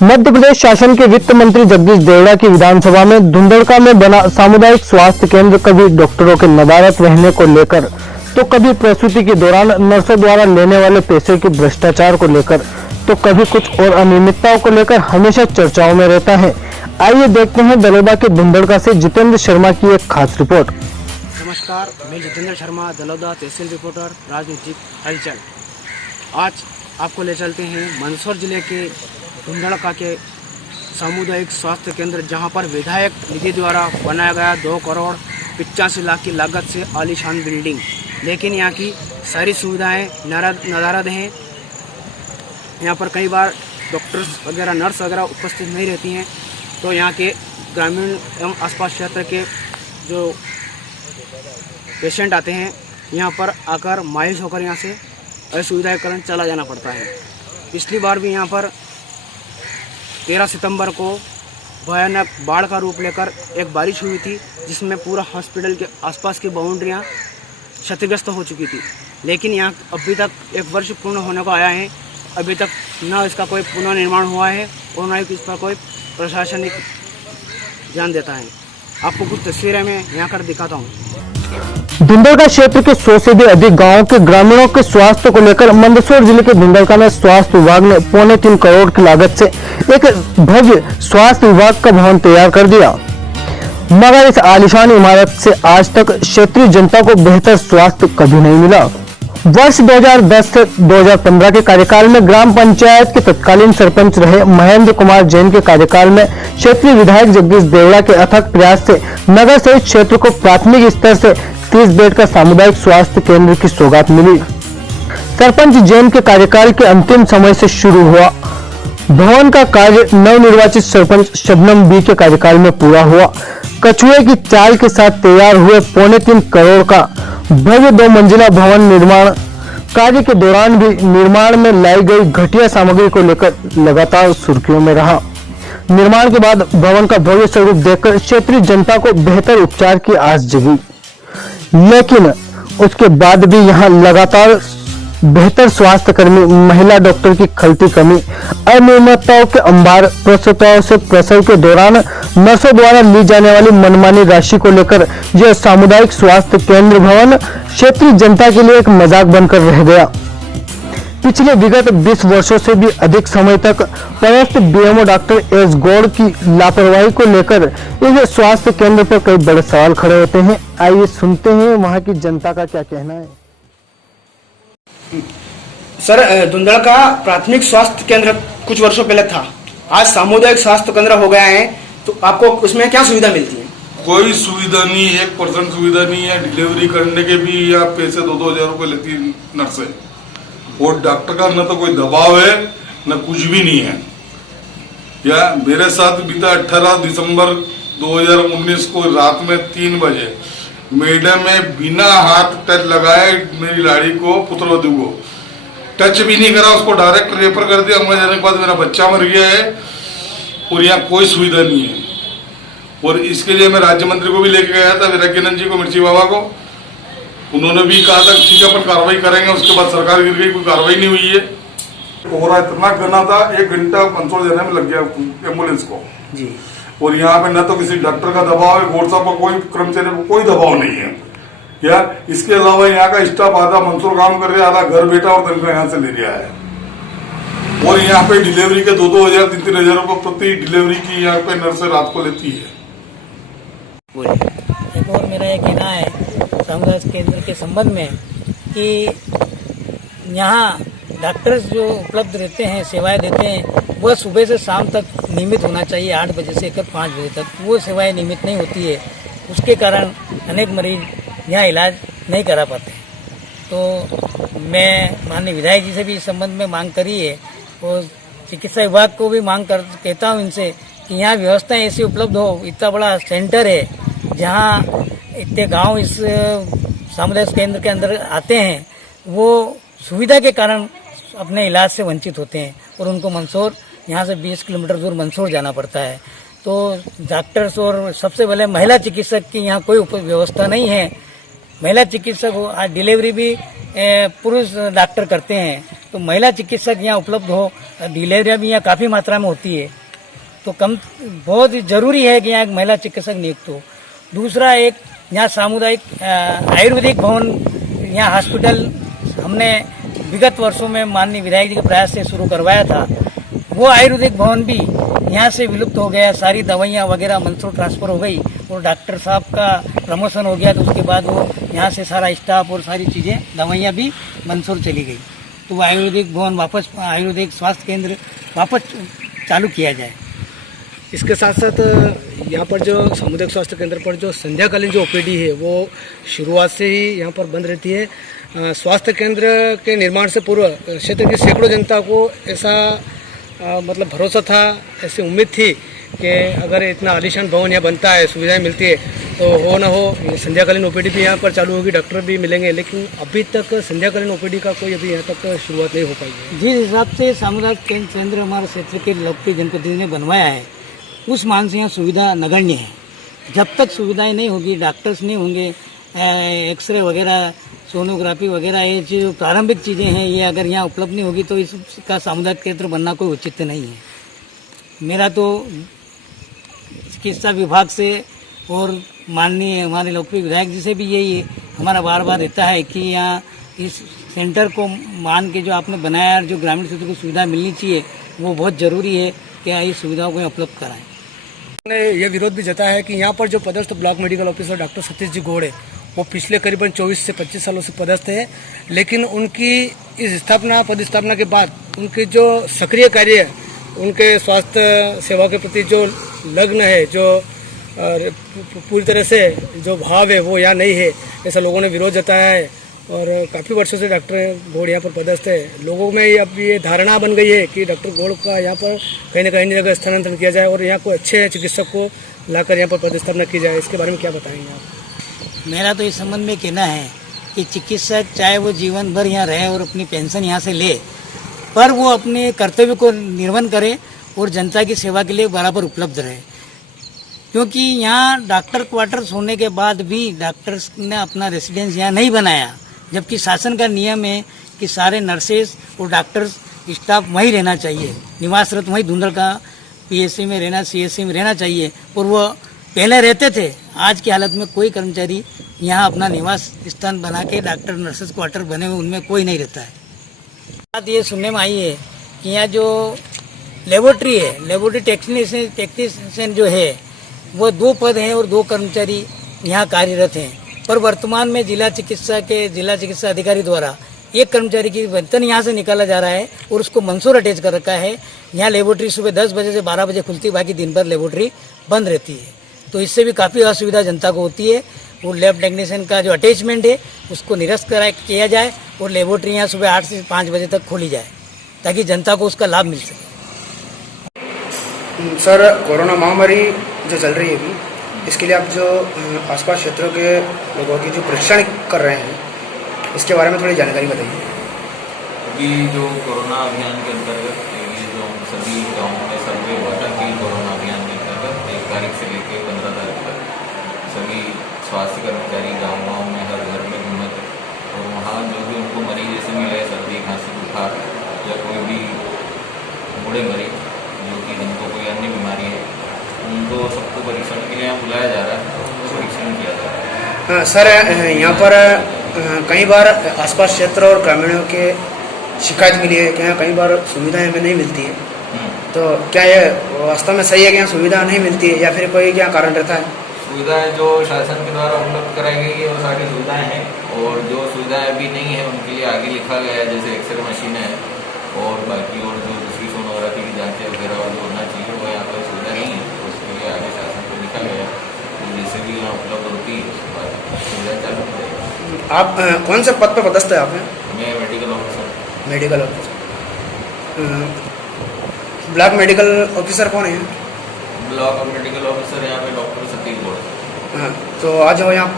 मध्य प्रदेश शासन के वित्त मंत्री जगदीश देवड़ा की विधानसभा में धुंधड़का में बना सामुदायिक स्वास्थ्य केंद्र कभी डॉक्टरों के नदारत रहने को लेकर तो कभी प्रसूति के दौरान नर्सों द्वारा लेने वाले पैसे के भ्रष्टाचार को लेकर तो कभी कुछ और अनियमितताओं को लेकर हमेशा चर्चाओं में रहता है। आइए देखते हैं दलोदा के धुंधड़का से जितेंद्र शर्मा की एक खास रिपोर्ट। नमस्कार, मैं जितेंद्र शर्मा, दलोदा तहसील रिपोर्टर, राजनीतिक हलचल। आज आपको ले चलते हैं मंदसौर जिले के धुंधड़का के सामुदायिक स्वास्थ्य केंद्र, जहां पर विधायक निधि द्वारा बनाया गया 2 करोड़ 85 लाख की लागत से आलीशान बिल्डिंग, लेकिन यहाँ की सारी सुविधाएं नदारद हैं। यहाँ पर कई बार डॉक्टर्स वगैरह, नर्स वगैरह उपस्थित नहीं रहती हैं, तो यहाँ के ग्रामीण एवं आसपास क्षेत्र के जो पेशेंट आते हैं यहाँ पर आकर मायूस होकर यहाँ से असुविधाएं कारण चला जाना पड़ता है। पिछली बार भी यहाँ पर 13 सितंबर को भयानक बाढ़ का रूप लेकर एक बारिश हुई थी, जिसमें पूरा हॉस्पिटल के आसपास की बाउंड्रियाँ क्षतिग्रस्त हो चुकी थी। लेकिन यहाँ अभी तक 1 वर्ष पूर्ण होने को आया है, अभी तक न इसका कोई पुनर्निर्माण हुआ है और न ही इस पर कोई प्रशासनिक ध्यान देता है। आपको कुछ तस्वीरें मैं यहाँ कर दिखाता हूँ। धुंधड़का क्षेत्र के 100 से भी अधिक गांवों के ग्रामीणों के स्वास्थ्य को लेकर मंदसौर जिले के धुंधड़का में स्वास्थ्य विभाग ने 3.25 करोड़ की लागत से एक भव्य स्वास्थ्य विभाग का भवन तैयार कर दिया, मगर इस आलीशान इमारत से आज तक क्षेत्रीय जनता को बेहतर स्वास्थ्य कभी नहीं मिला। वर्ष 2010 से 2015 के कार्यकाल में ग्राम पंचायत के तत्कालीन सरपंच रहे महेंद्र कुमार जैन के कार्यकाल में क्षेत्रीय विधायक जगदीश देवड़ा के अथक प्रयास से नगर सहित क्षेत्र को प्राथमिक स्तर से 30 बेड का सामुदायिक स्वास्थ्य केंद्र की सौगात मिली। सरपंच जैन के कार्यकाल के अंतिम समय से शुरू हुआ भवन का कार्य नवनिर्वाचित सरपंच शबनम बी के कार्यकाल में पूरा हुआ। कछुए की चाल के साथ तैयार हुए 3.25 करोड़ का भव्य 2 मंजिला भवन निर्माण कार्य के दौरान भी निर्माण में लाई गई घटिया सामग्री को लेकर लगातार सुर्खियों में रहा। निर्माण के बाद भवन का भव्य स्वरूप देखकर क्षेत्रीय जनता को बेहतर उपचार की आस जगी, लेकिन उसके बाद भी यहाँ लगातार बेहतर स्वास्थ्य कर्मी, महिला डॉक्टर की खलती कमी, अनियमितताओं के अंबार, प्रसूताओं से प्रसव के दौरान नर्सों द्वारा ली जाने वाली मनमानी राशि को लेकर यह सामुदायिक स्वास्थ्य केंद्र भवन क्षेत्रीय जनता के लिए एक मजाक बनकर रह गया। पिछले विगत 20 वर्षों से भी अधिक समय तक पदस्थ बीएमओ डॉक्टर एस गौड़ की लापरवाही को लेकर इस स्वास्थ्य केंद्र पर कई बड़े सवाल खड़े होते हैं। आइए सुनते हैं वहां की जनता का क्या कहना है। सर, धुंधड़का प्राथमिक स्वास्थ्य केंद्र कुछ वर्षों पहले था, आज सामुदायिक स्वास्थ्य केंद्र हो गया है, तो आपको उसमें क्या सुविधा मिलती है? कोई सुविधा नहीं, 1% सुविधा नहीं है। डिलीवरी करने के भी या पैसे 2-2 हजार रुपए लेती नर्सें, और डॉक्टर का न तो कोई दबाव है न कुछ भी नहीं है। या मेरे साथ बीता 18 दिसंबर 2019 को रात में 3 बजे मैडम ने बिना हाथ टच लगाए मेरी लाड़ी को, पुत्रवधू को टच भी नहीं करा, उसको डायरेक्ट रेफर कर दिया। वहां जाने के बाद मेरा बच्चा मर गया है और यहाँ कोई सुविधा नहीं है। और इसके लिए मैं राज्य मंत्री को भी लेके गया था, विराग्यनंद जी को, मिर्ची बाबा को। उन्होंने भी कहा था ठीक है अपन कार्रवाई करेंगे। उसके बाद सरकार गिर गई, कोई कार्रवाई नहीं हुई है। कोहरा इतना घना था, 1 घंटा कंट्रोल देने में लग गया एम्बुलेंस को जी। और यहाँ पे न तो किसी डॉक्टर का दबाव है, गौड़ साहब का कोई कर्मचारी को कोई दबाव नहीं है। या इसके अलावा यहाँ का स्टाफ आधा मंदसौर काम कर रहा है, आधा घर बैठा और तनख्वाह यहाँ से ले रहा है। और यहाँ पे डिलीवरी के 2-2 हजार 3-3 हजार रुपये प्रति डिलीवरी की यहाँ पे नर्सें रात को लेती है। एक और मेरा ये कहना है सामुदायिक केंद्र के संबंध में कि यहाँ डॉक्टर्स जो उपलब्ध रहते हैं, सेवाएं देते हैं, वह सुबह से शाम तक नियमित होना चाहिए। 8 बजे से लेकर 5 बजे तक वो सेवाएं नियमित नहीं होती है, उसके कारण अनेक मरीज यहाँ इलाज नहीं करा पाते। तो मैं माननीय विधायक जी से भी इस संबंध में मांग करी है और चिकित्सा विभाग को भी कहता हूँ इनसे कि यहाँ व्यवस्थाएं ऐसी उपलब्ध हो। इतना बड़ा सेंटर है जहाँ इतने गांव इस सामुदायिक केंद्र के अंदर आते हैं, वो सुविधा के कारण अपने इलाज से वंचित होते हैं और उनको मंदसौर, यहाँ से 20 किलोमीटर दूर मंदसौर जाना पड़ता है। तो डॉक्टर्स और सबसे पहले महिला चिकित्सक की यहाँ कोई व्यवस्था नहीं है। महिला चिकित्सक हो, आज डिलीवरी भी पुरुष डॉक्टर करते हैं, तो महिला चिकित्सक यहाँ उपलब्ध हो, डिलीवरी भी यहाँ काफ़ी मात्रा में होती है, तो कम बहुत ज़रूरी है कि यहाँ एक महिला चिकित्सक नियुक्त हो। दूसरा, एक यहाँ सामुदायिक आयुर्वेदिक भवन, यहाँ हॉस्पिटल हमने विगत वर्षों में माननीय विधायक जी के प्रयास से शुरू करवाया था। वो आयुर्वेदिक भवन भी यहाँ से विलुप्त हो गया, सारी दवाइयाँ वगैरह मंदसौर ट्रांसफ़र हो गई और डॉक्टर साहब का प्रमोशन हो गया, तो उसके बाद वो यहाँ से सारा स्टाफ और सारी चीज़ें दवाइयाँ भी मंदसौर चली गई। तो वो आयुर्वेदिक भवन वापस, आयुर्वेदिक स्वास्थ्य केंद्र वापस चालू किया जाए। इसके साथ साथ यहाँ पर जो सामुदायिक स्वास्थ्य केंद्र पर जो संध्याकालीन जो ओपीडी है वो शुरुआत से ही यहाँ पर बंद रहती है। स्वास्थ्य केंद्र के निर्माण से पूर्व क्षेत्र की सैकड़ों जनता को ऐसा मतलब भरोसा था, ऐसी उम्मीद थी कि अगर इतना आलीशान भवन यहाँ बनता है, सुविधाएं मिलती है, तो हो ना हो संध्याकालीन ओपीडी भी यहाँ पर चालू होगी, डॉक्टर भी मिलेंगे, लेकिन अभी तक संध्याकालीन ओपीडी का कोई अभी यहाँ तक शुरुआत नहीं हो पाई है। जिस हिसाब से सामुदायिक केंद्र हमारे क्षेत्र के लोकप्रिय जनप्रतिनिधि ने बनवाया है, उस मान से यहाँ सुविधा नगण्य है। जब तक सुविधाएं नहीं होगी, डॉक्टर्स नहीं होंगे, एक्सरे वगैरह, सोनोग्राफी वगैरह, ये जो प्रारंभिक चीज़ें हैं, ये अगर यहाँ उपलब्ध नहीं होगी तो इसका सामुदायिक केंद्र बनना कोई उचित नहीं है। मेरा तो चिकित्सा विभाग से और माननीय हमारे लोकप्रिय विधायक जी से भी यही हमारा बार बार रहता है कि यहाँ इस सेंटर को मान के जो आपने बनाया है, जो ग्रामीण क्षेत्र को सुविधा मिलनी चाहिए, वो बहुत ज़रूरी है कि इस सुविधाओं को उपलब्ध कराएं। ने यह विरोध भी जताया है कि यहाँ पर जो पदस्थ block medical officer doctor Satish ji Gaur है, वो पिछले करीबन 24 से 25 सालों से पदस्थ है, लेकिन उनकी इस पदस्थापना के बाद उनके जो सक्रिय कार्य है, उनके स्वास्थ्य सेवा के प्रति जो लग्न है, जो पूरी तरह से जो भाव है, वो यहाँ नहीं है, ऐसा लोगों ने विरोध जताया है। और काफ़ी वर्षों से डॉक्टर गौड़ यहाँ पर पदस्थ है। लोगों में अब ये धारणा बन गई है कि डॉक्टर गौड़ का यहाँ पर कहीं ना कहीं जगह स्थानांतरण किया जाए और यहाँ को अच्छे चिकित्सक को लाकर यहाँ पर पदस्थापना की जाए। इसके बारे में क्या बताएंगे आप? मेरा तो इस संबंध में कहना है कि चिकित्सक चाहे वो जीवन भर यहाँ रहे और अपनी पेंशन यहाँ से ले, पर वो अपने कर्तव्य को निर्वहन करे और जनता की सेवा के लिए बराबर उपलब्ध रहे। क्योंकि यहाँ डॉक्टर क्वार्टर्स होने के बाद भी डॉक्टर्स ने अपना रेसिडेंस यहाँ नहीं बनाया, जबकि शासन का नियम है कि सारे नर्सेस और डॉक्टर्स स्टाफ वहीं रहना चाहिए, निवासरत वहीं धुंधल का पीएससी में रहना, सीएससी में रहना चाहिए, और वो पहले रहते थे। आज की हालत में कोई कर्मचारी यहाँ अपना निवास स्थान बना के डॉक्टर नर्सेस क्वार्टर बने हुए उनमें कोई नहीं रहता है। बात ये सुनने में आई है कि यहाँ जो लेबोरेटरी है, लेबोरेटरी टेक्नीशियन जो है, वो 2 पद हैं और 2 कर्मचारी यहाँ कार्यरत हैं, पर वर्तमान में जिला चिकित्सा अधिकारी द्वारा 1 कर्मचारी की वेतन यहाँ से निकाला जा रहा है और उसको मंदसौर अटैच कर रखा है। यहाँ लेबोरेटरी सुबह 10 बजे से 12 बजे खुलती है, बाकी दिन भर लेबोरेटरी बंद रहती है। तो इससे भी काफ़ी असुविधा जनता को होती है। वो लैब टेक्नीशियन का जो अटैचमेंट है उसको निरस्त किया जाए और लेबोरेटरी यहाँ सुबह 8 से 5 बजे तक खोली जाए, ताकि जनता को उसका लाभ मिल सके। सर, कोरोना महामारी जो चल रही है अभी, इसके लिए आप जो आसपास क्षेत्रों के लोगों की जो परीक्षण कर रहे हैं, इसके बारे में थोड़ी जानकारी बताइए। अभी जो कोरोना अभियान के अंतर्गत ये जो सभी गाँवों में सर्वे हुआ था कि कोरोना अभियान के अंतर्गत 1 तारीख से लेकर 15 तारीख तक सभी स्वास्थ्य कर्मचारी गाँव में हर घर में घूमे थे और वहाँ जो भी उनको मरीज जैसे मिले, सर्दी, खांसी, बुखार या कोई भी बूढ़े मरीज जो कि जिनको कोई अन्य बीमारी है, उनको सबको परीक्षण के लिए यहाँ बुलाया जा रहा है, उनको परीक्षण किया जा रहा है। हाँ सर, यहाँ पर कई बार आसपास क्षेत्र और ग्रामीणों के शिकायत मिली है कि यहाँ कई बार सुविधाएं हमें नहीं मिलती है, तो क्या ये वास्तव में सही है कि यहाँ सुविधा नहीं मिलती है या फिर कोई क्या कारण रहता है? सुविधाएं जो शासन के द्वारा उपलब्ध कराई गई है वो सारी सुविधाएं हैं, और जो सुविधाएं अभी नहीं है उनके लिए आगे लिखा गया है, जैसे एक्सरे मशीन है और बाकी और जो दूसरी सोनोग्राफी की जाँचें वगैरह और जो होना चाहिए वो यहाँ पर सुविधा नहीं है, तो उसके लिए आगे शासन को लिखा गया है, तो जैसे भी यहाँ उपलब्ध होती है उसके बाद सुविधा चालू हो जाएगी। आप कौन से पद पर पदस्थ है आप? मैं medical officer. Medical officer. Block medical officer कौन है? ब्लॉक मेडिकल ऑफिसर यहाँ पे डॉक्टर सतीश गौड़। हाँ, तो आज वो यहाँ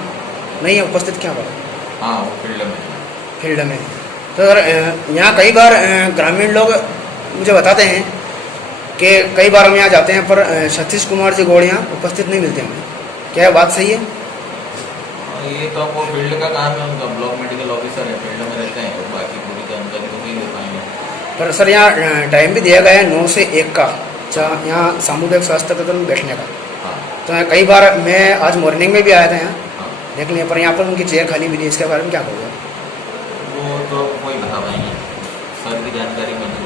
नहीं है उपस्थित, क्या बात? हाँ, वो फील्ड में। तो सर, यहाँ कई बार ग्रामीण लोग मुझे बताते हैं कि कई बार हम यहाँ जाते हैं पर सतीश कुमार जी गौड़ यहाँ उपस्थित नहीं मिलते हमें, क्या बात सही है? ये तो आपको फील्ड का काम है उनका, ब्लॉक मेडिकल ऑफिसर है, फील्ड में रहते हैं, और बाकी पूरी जानकारी तो नहीं दे पाएंगे। पर सर यहाँ टाइम भी दिया गया है 9 से 1 का, यहाँ सामुदायिक स्वास्थ्य केंद्र में बैठने का। हाँ तो यहाँ कई बार मैं आज मॉर्निंग में भी आया था यहाँ हाँ, देखने, पर यहाँ पर उनकी चेयर खाली मिली, इसके बारे में क्या कहोगे? वो तो वही बता पाएंगे, सर की जानकारी मैंने